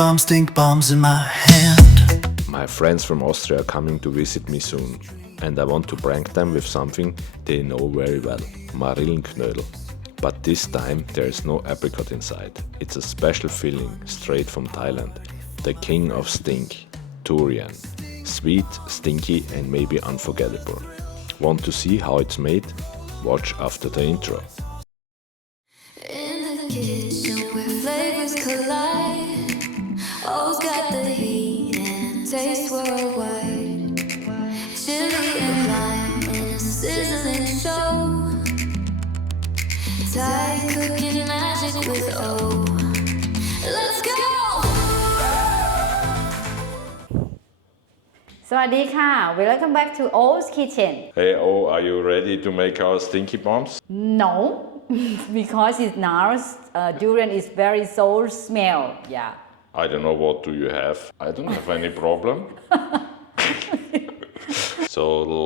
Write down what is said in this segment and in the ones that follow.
stink bombs in my hand. My friends from Austria are coming to visit me soon, and I want to prank them with something they know very well, Marillenknödel. But this time there is no apricot inside. It's a special filling straight from Thailand. The king of stink, Durian. Sweet, stinky and maybe unforgettable. Want to see how it's made? Watch after the intro. In the kitchen where flavors collide, O's got the heat and taste worldwide. Chili and lime in a sizzling show. Thai cooking magic with O. Let's go! สวัสดีค่ะ Welcome back to O's Kitchen. Hey O, are you ready to make our stinky bombs? No, because it's now durian is very sour smell. Yeah. I don't know, what do you have? I don't have any problem. So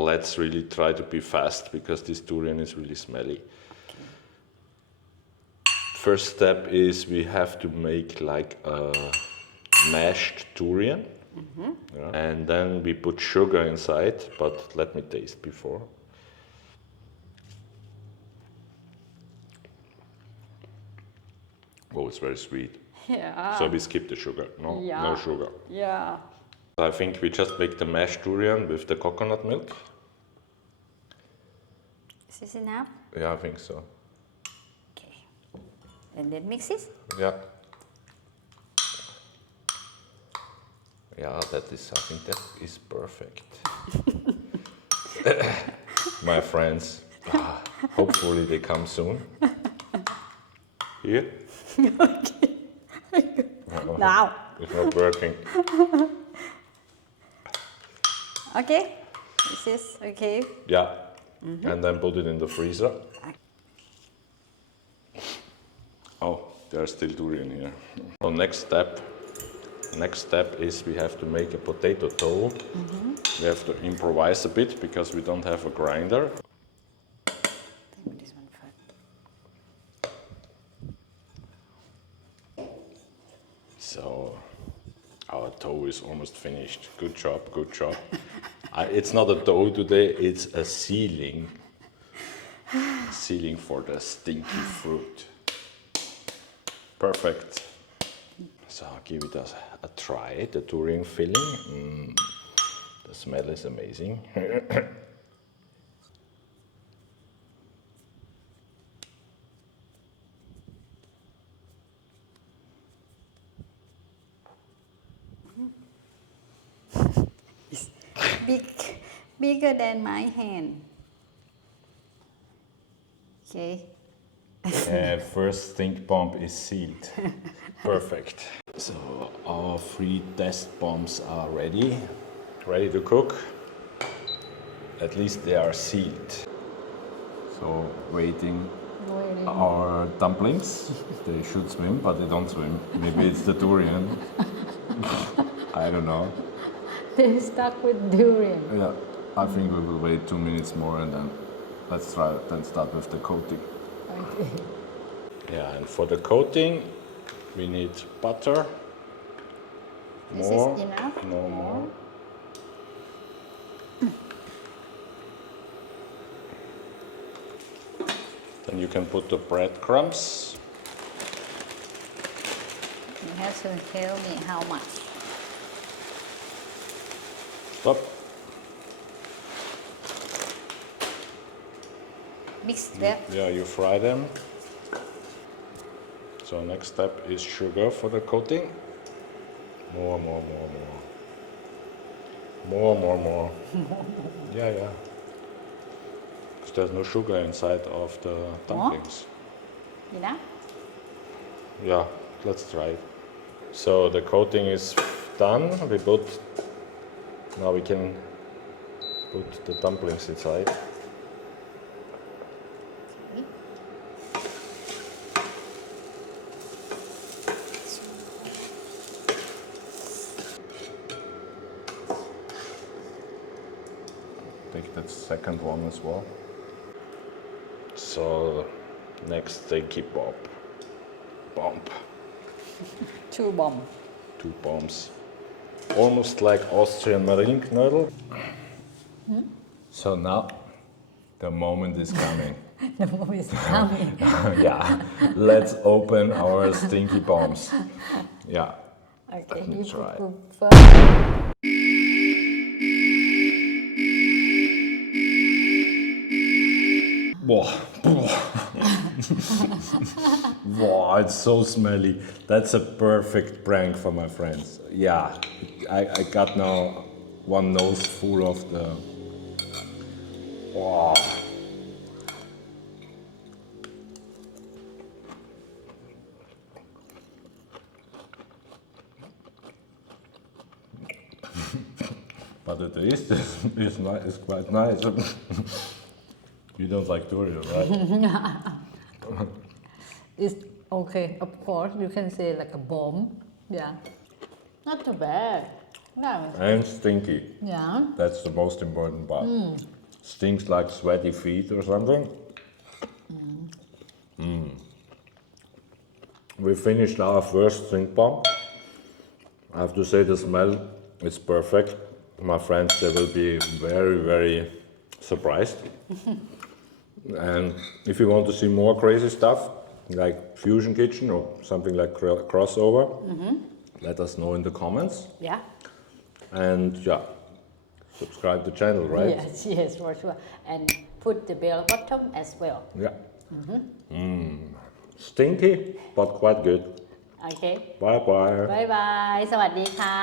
let's really try to be fast because this durian is really smelly. First step is we have to make like a mashed durian. Yeah. And then we put sugar inside, but let me taste before. Oh, it's very sweet. Yeah. So we skip the sugar. No, Yeah. no sugar. Yeah. I think we just make the mashed durian with the coconut milk. Is this enough? Yeah, I think so. Okay. And then mix it. Yeah. Yeah, that is something that is perfect. My friends, hopefully they come soon. Here? Okay. Oh, Now. it's not working. Okay. This is okay. Yeah. And then put it in the freezer. Oh, there's still durian here. So next step is we have to make a potato dough. We have to improvise a bit because we don't have a grinder. This one first. So our dough is almost finished. Good job, good job. It's not a dough today, it's a sealing. Sealing for the stinky fruit. Perfect. So I'll give it a try, the durian filling. The smell is amazing. Bigger than my hand. Okay. First stink bomb is sealed. Perfect. So our 3 test bombs are ready to cook. At least they are sealed. So waiting our dumplings. They should swim, but they don't swim. Maybe it's the durian. I don't know. They're stuck with durian. Yeah, I think we will wait 2 minutes more and then let's start with the coating. Okay. Yeah, and for the coating we need butter. This More. is enough? No more. Then you can put the breadcrumbs. You have to tell me how much. Stop. Mix it well. Yeah, you fry them. So next step is sugar for the coating. More. Yeah. Because there's no sugar inside of the dumplings. Enough? Yeah, let's try it. So the coating is done. Now we can put the dumplings inside. Take that second one as well. So next stinky bomb. Two bomb. 2 bombs. Almost like Austrian Marillenknödel. So now the moment is coming. The movie is coming. Yeah, let's open our stinky bombs. Yeah. Okay, Let me you try. put first. Whoa. Wow, it's so smelly. That's a perfect prank for my friends. Yeah, I got now one nose full of the... Wow. But the taste is quite nice. You don't like durian, right? It's okay, of course. You can say like a bomb. Yeah. Not too bad. No. And stinky. Yeah. That's the most important part. Stinks like sweaty feet or something. We finished our first stink bomb. I have to say the smell is perfect. My friends, they will be very, very surprised. And if you want to see more crazy stuff, like Fusion Kitchen or something like crossover, let us know in the comments. Yeah. And yeah, subscribe to the channel, right? Yes, yes, for sure. And put the bell bottom as well. Yeah. Stinky, but quite good. Okay. Bye bye. Bye bye. สวัสดีค่ะ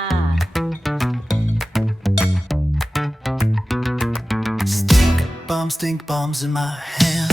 Stink bombs in my hand.